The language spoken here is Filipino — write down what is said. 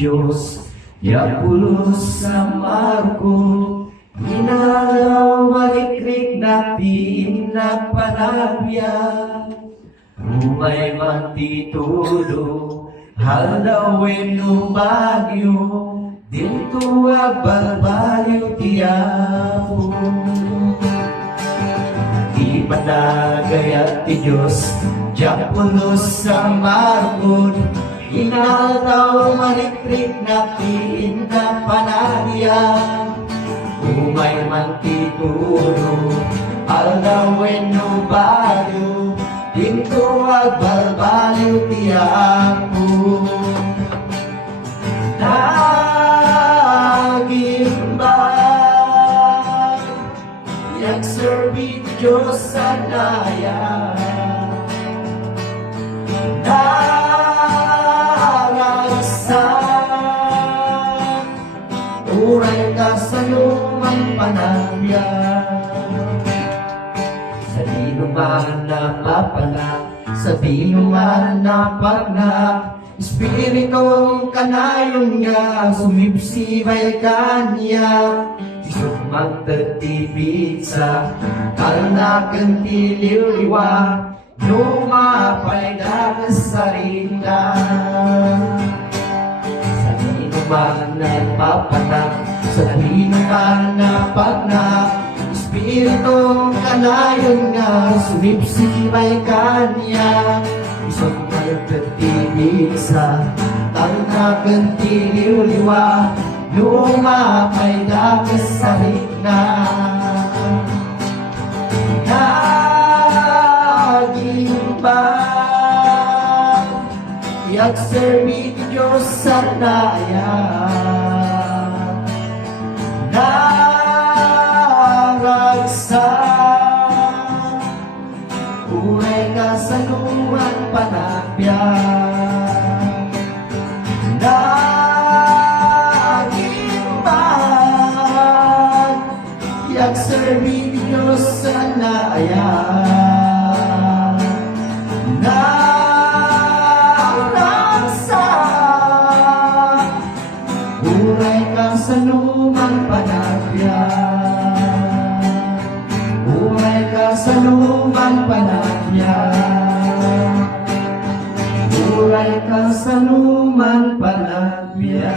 Diyos, yapulos sa marko, inalaw malikrik na piin na panagya, umay matitulo, halawin no bagyo, dito agbalbalyo tiyapo. Di panagayat ti Diyos, yapulos sa marko, inalaw malikrik na piin na panagya, umay matitulo, alawin no bagyo, dito agbalbalyo tiyapo. Nagimbang yagserbi ti Diyos sa daya, naragsak uray ka sa lumang panagyan. Sa dinuman na mapanak, sa dinuman na pagnak, Espiritong kanayong nga, sumipsibay kanya, isok magtatipid sa kalnakan tiliw-liwa, lumapay na kasarita. Sa dinuman na papanak, sa dinuman na pagnak, Espiritong kanayong nga, sumipsibay kanya, isok magtatipid sa kalnakan tiliw-liwa, lumapay na kasarita. Nagimbang yagserbi ti Diyos sa daya, naragsak uray ka sa luman panagbiag. Nagimbang yagserbi ti Diyos sa daya, naragsak uray ka sa lumang panagbiag, uray ka sa lumang panagbiag, uray ka sa lumang panagbiag.